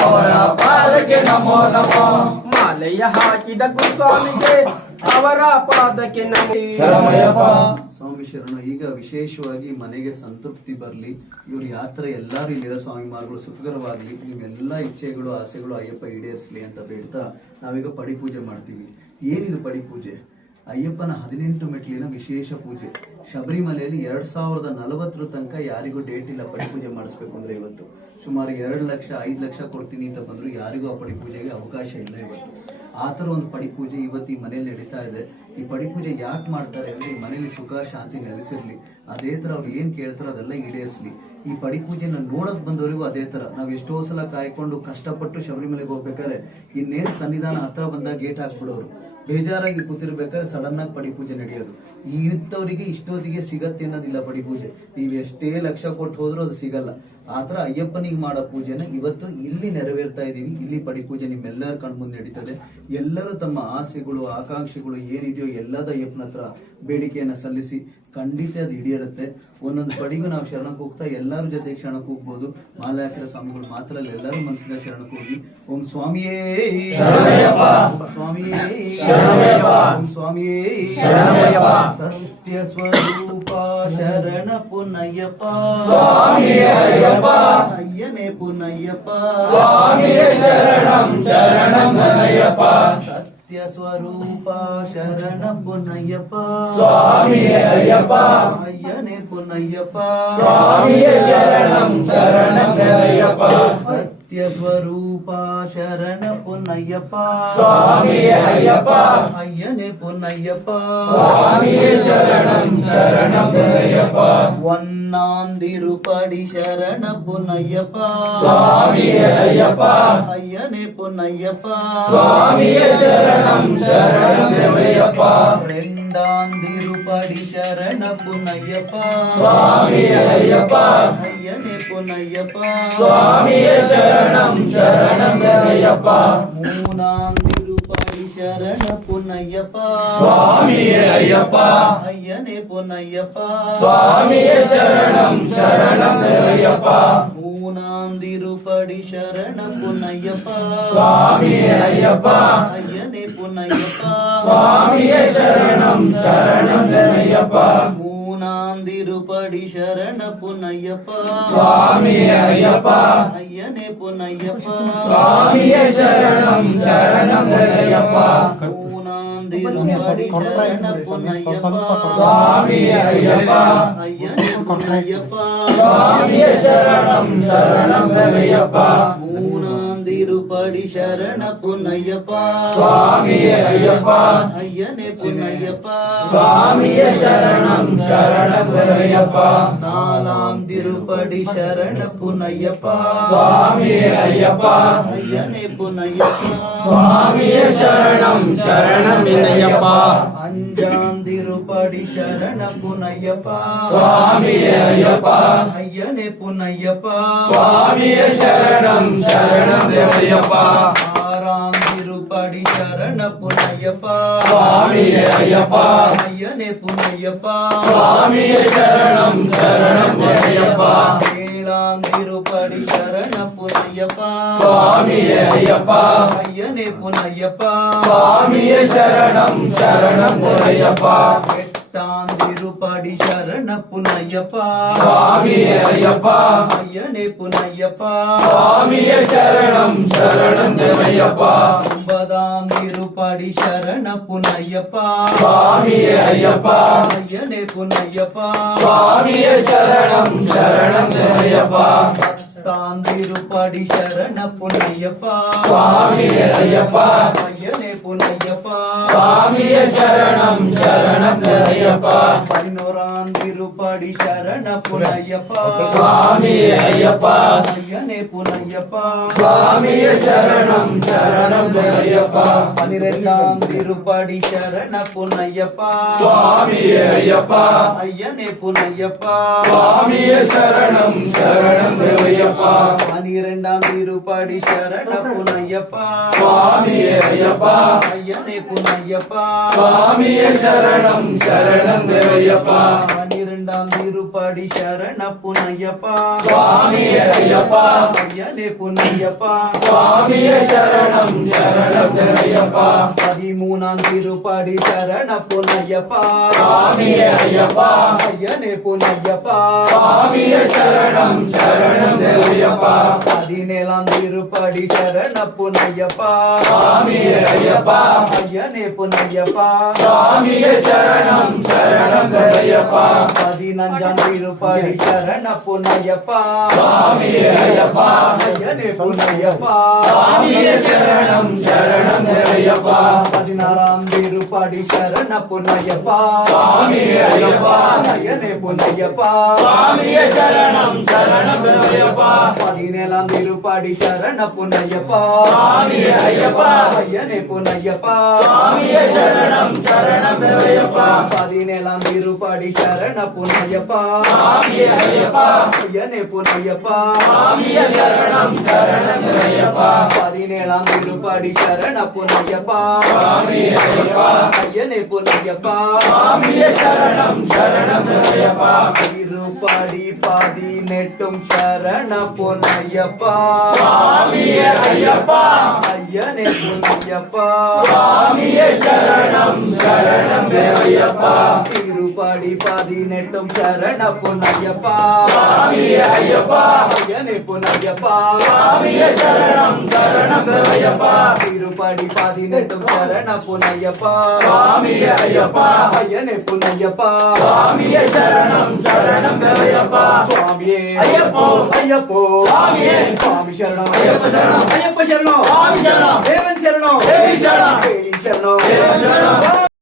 ಅವರ ಪಾದಕ್ಕೆ ನಮೋ ನಮ. ಮಾಲೆಯ ಹಾಕಿದ ಗುರುಸ್ವಾಮಿಗೆ ಅವರ ಪಾದಕ್ಕೆ ನಮೋ. ಸ್ವಾಮಿ ಶರಣ ಈಗ ವಿಶೇಷವಾಗಿ ಮನೆಗೆ ಸಂತೃಪ್ತಿ ಬರಲಿ. ಇವ್ರ ಯಾತ್ರೆ ಎಲ್ಲರೂ ಇಲ್ಲಿರೋ ಸ್ವಾಮಿ ಮಾರ್ಗಗಳು ಸುಖಕರವಾಗಲಿ. ನಿಮ್ಮೆಲ್ಲ ಇಚ್ಛೆಗಳು ಆಸೆಗಳು ಅಯ್ಯಪ್ಪ ಈಡೇರಿಸಲಿ ಅಂತ ಬೇಡ್ತಾ ನಾವೀಗ ಪಡಿಪೂಜೆ ಮಾಡ್ತೀವಿ. ಏನಿದು ಪಡಿ ಪೂಜೆ ಅಯ್ಯಪ್ಪನ ಹದಿನೆಂಟು ಮೆಟ್ಲಿನ ವಿಶೇಷ ಪೂಜೆ. ಶಬರಿಮಲೆಯಲ್ಲಿ ಎರಡ್ ಸಾವಿರದ ನಲವತ್ತರ ತನಕ ಯಾರಿಗೂ ಡೇಟ್ ಇಲ್ಲ ಪಡಿ ಪೂಜೆ ಮಾಡಿಸ್ಬೇಕು ಅಂದ್ರೆ ಇವತ್ತು. ಸುಮಾರು ಎರಡು ಲಕ್ಷ, ಐದು ಲಕ್ಷ ಕೊಡ್ತೀನಿ ಅಂತ ಬಂದ್ರು ಯಾರಿಗೂ ಆ ಪಡಿ ಪೂಜೆಗೆ ಅವಕಾಶ ಇಲ್ಲ ಇವತ್ತು. ಆ ಥರ ಒಂದು ಪಡಿ ಪೂಜೆ ಇವತ್ತು ಈ ಮನೆಯಲ್ಲಿ ನಡೀತಾ ಇದೆ. ಈ ಪಡಿ ಪೂಜೆ ಯಾಕೆ ಮಾಡ್ತಾರೆ ಅಂದ್ರೆ ಈ ಮನೇಲಿ ಸುಖ, ಶಾಂತಿ ನೆಲೆಸಿರ್ಲಿ. ಅದೇ ತರ ಅವ್ರು ಏನ್ ಕೇಳ್ತಾರೋ ಅದೆಲ್ಲ ಈಡೇರಿಸ್ಲಿ. ಈ ಪಡಿ ಪೂಜೆನ ನೋಡಕ್ ಬಂದವರಿಗೂ ಅದೇ ತರ ನಾವ್ ಎಷ್ಟೋ ಸಲ ಕಾಯ್ಕೊಂಡು ಕಷ್ಟಪಟ್ಟು ಶಬರಿಮಲೆಗೆ ಹೋಗ್ಬೇಕಾದ್ರೆ ಇನ್ನೇನು ಸನ್ನಿಧಾನ ಹತ್ರ ಬಂದಾಗ ಗೇಟ್ ಹಾಕ್ಬಿಡೋರು. ಬೇಜಾರಾಗಿ ಕೂತಿರ್ಬೇಕಾದ್ರೆ ಸಡನ್ ಆಗಿ ಪಡಿ ಪೂಜೆ ನಡೆಯೋದು. ಈ ಇಂಥವರಿಗೆ ಇಷ್ಟೊತ್ತಿಗೆ ಸಿಗತ್ತೆ ಅನ್ನೋದಿಲ್ಲ ಪಡಿ ಪೂಜೆ ನೀವು ಎಷ್ಟೇ ಲಕ್ಷ ಕೊಟ್ಟು ಹೋದ್ರೂ ಅದು ಸಿಗಲ್ಲ. ಆತರ ಅಯ್ಯಪ್ಪನಿಗೆ ಮಾಡೋ ಪೂಜೆನ ಇವತ್ತು ಇಲ್ಲಿ ನೆರವೇರ್ತಾ ಇದೀವಿ ಇಲ್ಲಿ ಪಡಿ ಪೂಜೆ ನಿಮ್ಮೆಲ್ಲರ ಕಣ್ಮುಂದೆ ನಡೀತದೆ. ಎಲ್ಲರೂ ತಮ್ಮ ಆಸೆಗಳು ಆಕಾಂಕ್ಷೆಗಳು ಏನಿದೆಯೋ ಎಲ್ಲದ ಅಯ್ಯಪ್ಪನ ಹತ್ರ ಬೇಡಿಕೆಯನ್ನ ಸಲ್ಲಿಸಿ ಖಂಡಿತ ಅದು ಹಿಡಿಯರುತ್ತೆ ಒಂದೊಂದು ಪಡಿಗೂ ನಾವು ಶರಣಕ್ಕೆ ಹೋಗ್ತಾ ಎಲ್ಲರ ಜೊತೆ ಶರಣಕ್ಕೆ ಹೋಗ್ಬೋದು. ಮಾಲೆ ಹಾಕಿರೋ ಸ್ವಾಮಿಗಳು ಮಾತ್ರ ಅಲ್ಲ ಎಲ್ಲರೂ ಮನಸ್ಸಿನ ಶರಣಕ್ಕೆ ಹೋಗಿ ಓಂ ಸ್ವಾಮಿಯೇ ಸ್ವಾಮಿಯೇ. ಓಂ ಸ್ವಾಮಿಯೇ. ಸತ್ಯ ಸ್ವರೂಪ ಶರಣ ಪುನಯ್ಯಪ್ಪ. ஐயப்பா. ஐயனே பொன் ஐயப்பா சுவாமியே சரணம் சரணம் ஐயப்பா சத்யஸ்வரூபா சரணம் பொன் ஐயப்பா ஐயப்பா. ஐயனே பொன் ஐயப்பா சரணம் சரணம் ஐயப்பா. சத்யஸ்வரூபா ಶರಣ ಪುನಯ್ಯಪ್ಪ ಸ್ವಾಮಿಯೇ ಅಯ್ಯಪ್ಪ. ಅಯ್ಯನೇ ಪುನಯ್ಯಪ್ಪ ಸ್ವಾಮಿಯೇ ಶರಣಂ ಶರಣಂ ಅಯ್ಯಪ್ಪ ಒನ್ನಾಂದಿರುಪಡಿ ಶರಣ ಪುನಯ್ಯಪ್ಪ ಸ್ವಾಮಿಯೇ ಅಯ್ಯಪ್ಪ. ಅಯ್ಯನೇ ಪುನಯ್ಯಪ್ಪ ಸ್ವಾಮಿಯೇ ಶರಣಂ ಶರಣಂ ಅಯ್ಯಪ್ಪ வந்தான் திருப்படி சரண புன்னையப்பா சுவாமி ஐயப்பா ஐயனே புன்னையப்பா சுவாமியே சரணம் சரணம் ஐயப்பா மூணாம் திருப்படி சரண புன்னையப்பா சுவாமியே ஐயப்பா ஐயனே புன்னையப்பா சுவாமியே சரணம் சரணம் ஐயப்பா மூணாம் சரண புன்னையப்பா சுவாமி ஐயப்பா ஐயனே புன்னையப்பா சுவாமியே சரணம். சரணம் ஐயப்பா மூணாம் திருப்படி சரண புன்னையப்பா. சுவாமியே ஐயப்பா. ஐயனே புன்னையப்பா. சுவாமியே சரணம். சரணம் ஐயப்பா. ஐயப்பா சுவாமியே சரணம். சரணம் ஐயப்பா மூணாம் படி சரண பொன்னையப்பா. சுவாமியே ஐயப்பா. ஐயனே பொன்னையப்பா. சுவாமியே சரணம் சரண பொன்னையப்பா. நாலாம் திருப்படி சரண பொன்னையப்பா. சுவாமியே ஐயப்பா. ஐயனே பொன்னையப்பா. சுவாமியே சரணம் சரணம் என்னையப்பா. நெஞ்சாந்திருபடி சரணம் புனையப்பா. சுவாமியே ஐயப்பா ஐயனே புனையப்பா. சுவாமியே சரணம் சரணம் தேவையப்பா. ஆறாந்திருபடி சரண புனையப்பா. சுவாமியே ஐயப்பா ஐயனே புனையப்பா. சுவாமியே சரணம் சரணம் தேவையப்பா. ஏழாந்திருபடி சரண ஐயப்பா. சுவாமியே ஐயப்பா. ஐயனே புனையப்பா சுவாமியே சரணம் சரணம் புனையப்பா எட்டாந்திருபடி சரண புனையப்பா சுவாமியே ஐயப்பா. ஐயனே புனையப்பா சுவாமியே சரணம் சரணம் புனையப்பா ஒன்பதாம் திருப்படி சரண புனையப்பா சுவாமியே ஐயப்பா. ஐயனே புனையப்பா சுவாமியே சரணம் சரணம் புனையப்பா தாந்திருப்படி சரண புன்னையப்பா. சுவாமியே ஐயப்பா. ஐயனே புன்னையப்பா. சுவாமியே சரணம் சரணம் ஐயப்பா. பதினோராந்தி பாடி சரண புனையப்பா. சுவாமி ஐயப்பா. ஐயனே புனையப்பா. சுவாமிய சரணம் சரணம் ஐயப்பா பனிரெண்டாம் திருப்படி சரண புனையப்பா. சுவாமி ஐயப்பா. ஐயனே புனையப்பா. சுவாமிய சரணம் சரணம் ஐயப்பா பனிரெண்டாம் திருப்படி சரண புனையப்பா. சுவாமி ஐயப்பா. ஐயனே புனையப்பா. சுவாமிய சரணம் சரணம் ஐயப்பா இரண்டாம் திருப்படி சரண புனையப்பா. சுவாமியே ஐயப்பா ஐயனே புனையப்பா. சுவாமியே சரணம் சரணம் ஐயப்பா பதிமூணாம் திருப்படி சரண புனையப்பா. சுவாமியே ஐயப்பா ஐயனே புனையப்பா. சுவாமியே சரணம் சரணம் ஐயப்பா பதினேழாம் திருப்படி சரண புனையப்பா. சுவாமியே ஐயப்பா ஐயனே புனையப்பா. சுவாமியே சரணம் சரணம் ஐயப்பா பதினஞ்சாம் திருப்படி சரண ஐயப்பா ஐயனே சுவாமியே சரணம் சரணம் ஐயப்பா பதினாறாம் திருப்படி சரண ஐயப்பா ஐயனே சுவாமியே சரணம் சரணம் ஐயப்பா பதினேழாம் திருப்படி சரண ஐயப்பா ஐயனே சுவாமியே சரணம் சரணம் ஐயப்பா பதினேழாம் திருப்படி சரண புனையப்பா சுவாமியே ஐயப்பா. ஐயனே புனையப்பா சுவாமியே சரணம் சரணம் ஐயப்பா. பதினேழாம் திருப்படி சரண சுவாமியே ஐயப்பா. ஐயனே புனையப்பா சுவாமியே சரணம் சரணம் ஐயப்பா. திருப்படி பதினெட்டும் சரண புனையப்பா சுவாமியே ஐயப்பா. ஐயனே புனையப்பா சுவாமியே சரணம் சரணம் ஐயப்பா. திருப்படி பதினெட்டும் சரண சுவாமியே ஐயப்பா. ஐயனே சுவாமியே சரணம் சரணம் ஐயப்பா திருப்படி பதினெட்டும் சரண சுவாமியே ஐயப்பா. ஐயனே புனையப்பா சுவாமியே சரணம் சரணம் ஐயப்பா சுவாமியே. ஐயப்போ. ஐயப்போ. சுவாமியே. சுவாமி சரணம். ஐயப்ப சரணம். ஐயப்ப சரணம். சுவாமி சரணம். தேவன் சரணம். தேவி சரணம். தேவி சரணம். தேவன் சரணம்.